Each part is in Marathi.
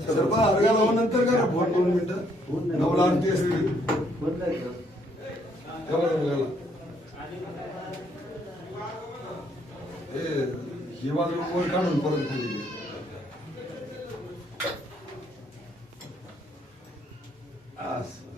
सरपंच काय लावून नंतर करा फोन दोन मिनिटं. नवला आरती असते हे ही बाजू वर काढून परत असं.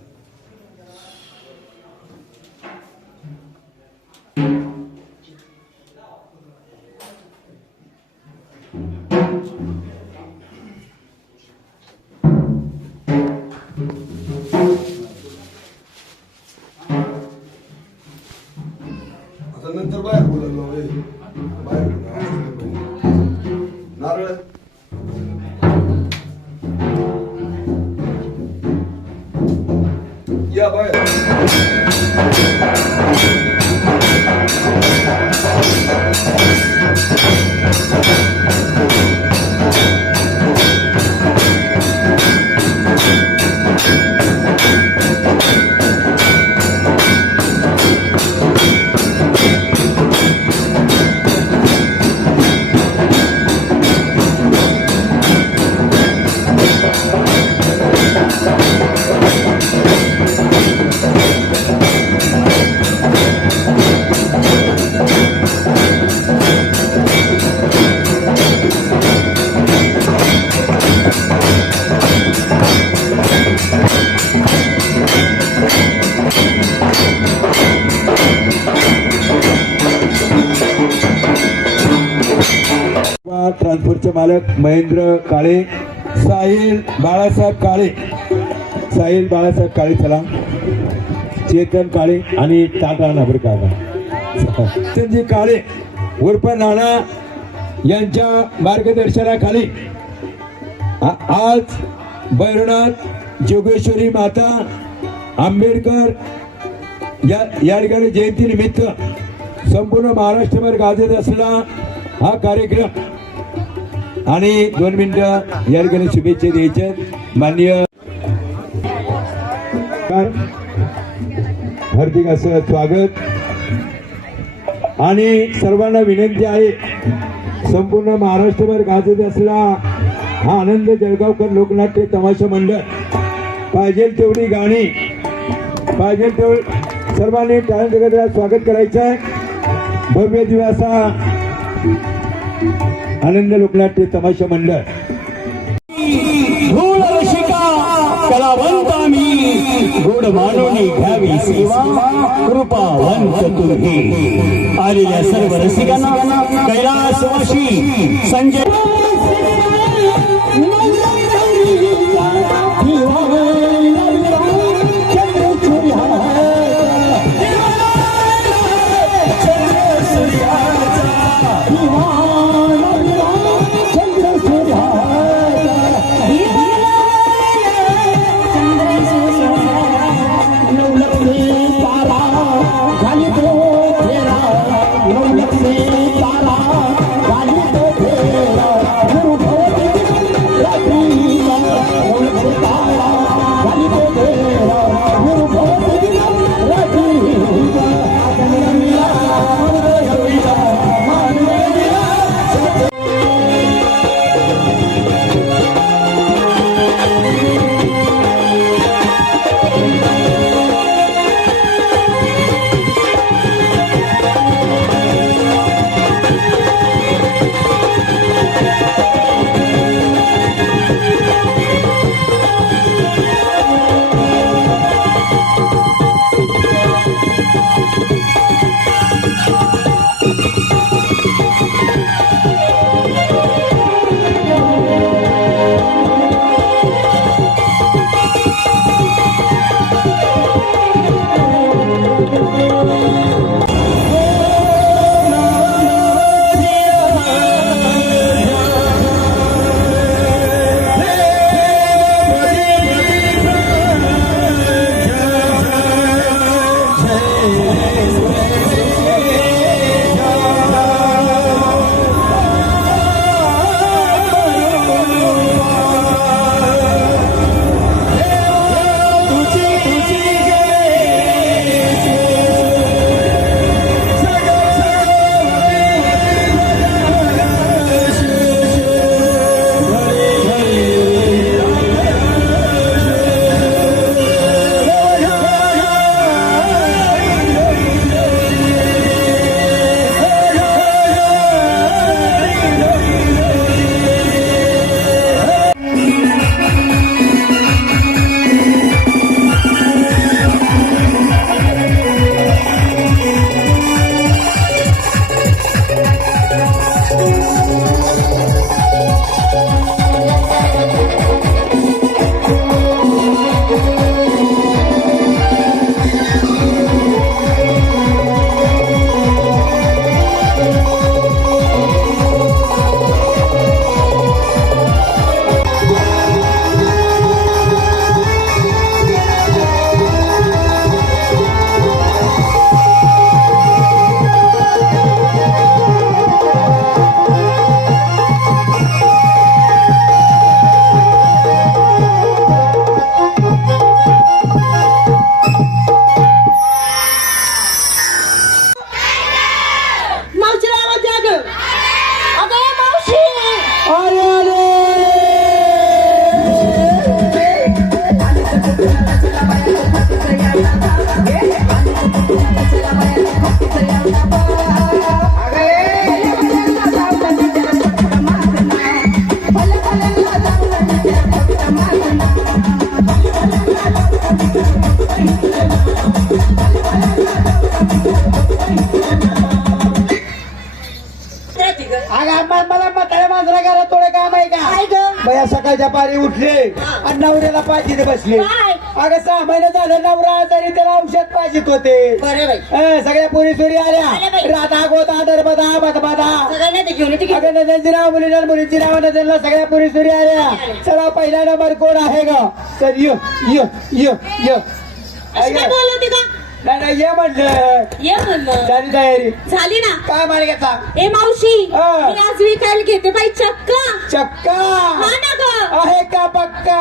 या बाहेर मालक महेंद्र काळे साहिल बाळासाहेब काळे. साहिल बाळासाहेब काळे चला. चेतन काळे आणि टाटा नगर काका चेतनजी काळे उर्फ नाना यांच्या मार्गदर्शनाखाली आज भैरवनाथ जोगेश्वरी माता आंबेडकर या या ठिकाणी जयंती निमित्त संपूर्ण महाराष्ट्रभर गाजत असलेला हा कार्यक्रम आणि दोन मिनिटं या ठिकाणी शुभेच्छा द्यायच्या माननीय हार्दिक असं स्वागत. आणि सर्वांना विनंती आहे संपूर्ण महाराष्ट्रभर गाजत असलेला हा आनंद जळगावकर लोकनाट्य तमाशा मंडळ. पाहिजे तेवढी गाणी पाहिजे तेवढी सर्वांनी टाळ्या जगतला स्वागत करायचं आहे भव्य दिवसा आनंद लोकनाट्य तमाशा मंडळ. धूळ रसिका कलावंत आम्ही. गोड मानवणी घ्यावी सेवा कृपावंत तुम्ही. आलेल्या सर्व रसिकांना कैलासवाशी संजय. थोडं काम आहे का? बया सकाळच्या पारी उठले आणि नवऱ्याला पाठीने बसले. अगं सहा महिने झालं नवरा आजारी त्याला औषध पाहिजेत होते. अं, सगळ्या पोरी सोरी आल्या. राधा गोदा नर्मदा बदबादा अगं नजरजीराव मुलीला मुलीची नाव नजरला सगळ्या पोरी सोरी आल्या. चला पहिला नंबर कोण आहे ग? तर य य य य. बोलवते का नाही नाही ये म्हणलं. ये म्हणलं. झाली तयारी झाली ना? काय मार्गाचा ए मावशी हा. मी आज विकायला घेते बाई चक्का. चक्का? हा ना ग. आहे का पक्का?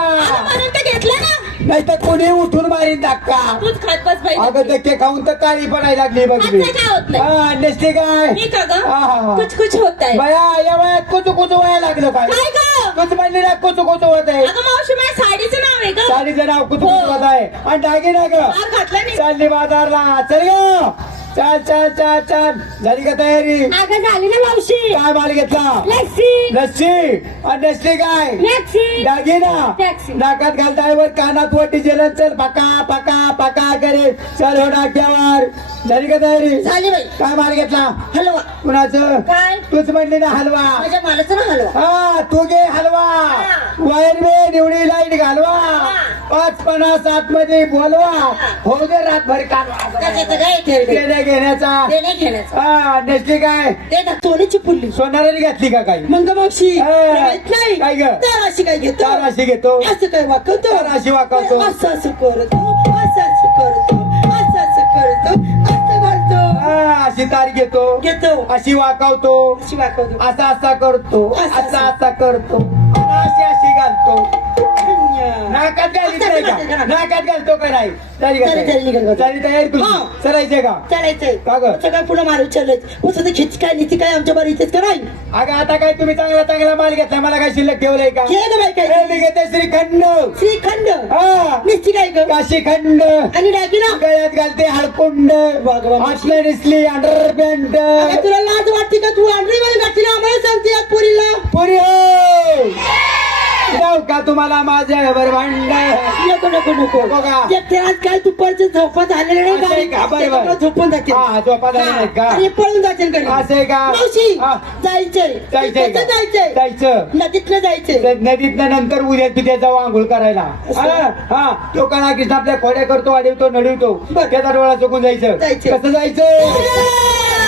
तर घेतलं ना. नाही तर कोणी उठून मारीन धक्का. तूच खात बस बाई. अगं धक्के खाऊन तर काळी पडायला लागली बघ मी. आता काय होत नाही. हा नसते काय? मी का ग? हा, हा, हा. कुछ कुछ होत आहे. बया या वयात कुचू कुचू व्हायला लागलं काय काय ग? कुच म्हणली ना कुचू कुचू होत आहे. अगं मावशी माझ्या साडीचं नाव आहे ग साडीचं नाव होत आहे? आणि दागिना ग हार घातला नाही चालली बाजारला. चल ग. चाल चाल चाल चाल. झाली का तयारी? झाली ना मावशी. काय माल घेतला? लस्सी. लस्सी. आणि नसली काय? लस्सी. दागिना टॅक्सी. नाकात घालताय वर कानात वटी जेलत चल पका पका पका करे. चल हो नाक्यावर झाली का तयारी? झाली बाई. काय माल घेतला? हलवा. कुणाचं? काय? तूच म्हणली ना हलवा. माझ्या मालाचं ना हलवा. हा तू घे हलवा. वायर बे निवडी लाइट घालवा. पाच पन्नास आत मध्ये बोलवा. हो दे रातभर त्याच्यात कालवा काय ठेवले? देण्या घेण्याचा. ते नाही घेण्याचं. हा नसली काय? ते ना सोन्याची पुल्ली. सोनाराने घातली का काही? मंग मावशी ए, तुला माहीत नाही. काय ग? तर अशी काय घेतो? राशी घेतो. असं काय वाकवतो? तर अशी वाकवतो. असं असं करतो असं असं करतो असं असं करतो असं घालतो. हा, अशी तार घेतो. घेतो. अशी वाकवतो. अशी वाकवतो. असा असा करतो. असं- असा करतो. अशी अशी घालतो. नाकात घालीत नाही का? घालतो नाही? झाली का चालेल, चालेल, निघाल. तयारी? झाली तयारी तुझी हा. चलायचे का? चालायचंय का ग? काय मारू चालायचं असं ते खिच काय नीती काय आमच्या बरं इथेच का नाही? अगं आता काय तुम्ही चांगला चांगला माल घेतलाय मला काय शिल्लक ठेवलंय का? घे ना बाई हे काय मी घेते श्रीखंड. श्रीखंड? हा. निस्ती काय ग? काशीखंड आणि दागिना गळ्यात घालते हळकुंड दिसली अंडरपॅन्ट अगं, तुला लाज वाटते का तू? मध्ये घातली ना? आम्हाला सांगते या पोरीला. पुरी हो. जाऊ का तुम्हाला भांड नको नको नको बघा. एकटे आज काय दुपारचे झोपा झालेले नाही असं आहे का? बरं, बरं. त्याच्यामुळे झोपून हा, झोपा झाल्या नाहीत का? आणि पळून जाते घरी असं आहे का? मावशी हा. जायचंय जायचंय का? कसं जायचंय जायचं जायचंय नदीतनं नंतर उद्या तिथे जाऊ आंघोळ करायला असं? हा हा. तो काळा कृष्ण आपल्या खोड्या करतो वाढवतो नडवतो बरं. त्याचा डोळा चुकून जायचं जायचं. कसं जायचं